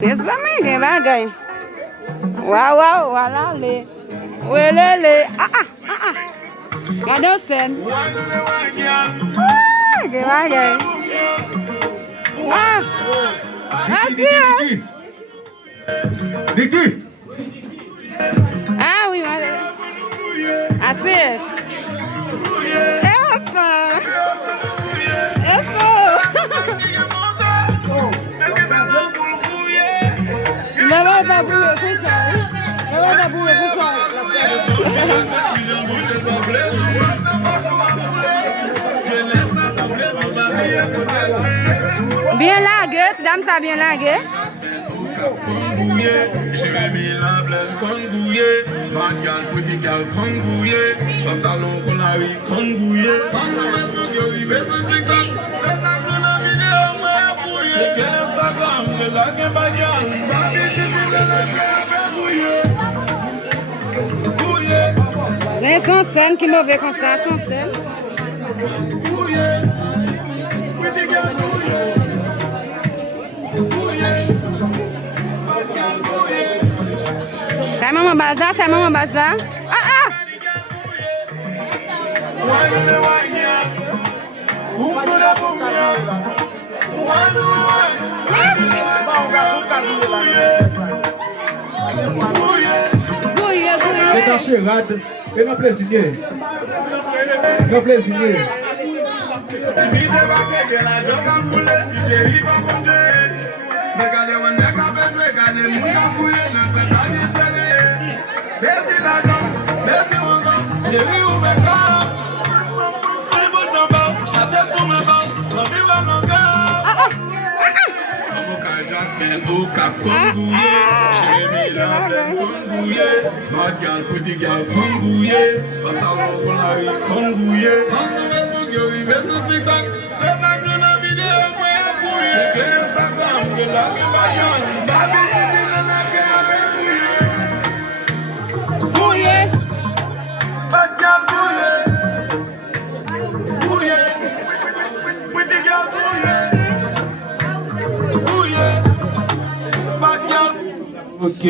Mezanmi, gen bagay. Waaw, voilà les. Welele. Gade sen. Gen bagay. Merci. Vicky. Oui, assez. Bien largué, tu dames ça bien largué. Jérémy la pleine con Gouye, bad girl, pretty girl con Gouye, some salon con la rue con Gouye. Quand on met le yo, il met le TikTok, c'est pas que la vidéo, moi Gouye. J'ai fait l'Instagram, j'ai la game bad girl, baby, c'est de la Gouye. Mais son scène qui mauvais comme ça, son scène. Gouye, pretty girl Gouye. C'est maman base là, c'est maman base là. Gouye. C'est ta chérade. Et non Plezi. Non Plezi. Au cap con Gouye, Jérémy la pleine con Gouye, bad girl, pretty girl con Gouye, some salon con la rue con Gouye. Quand on met le yo, il met sur TikTok, c'est pas que la vidéo, moi Gouye. J'ai fait l'Instagram, j'ai la game bad girl, baby, c'est de la game avec Gouye. Bad girl Gouye, pretty girl Gouye. Ok.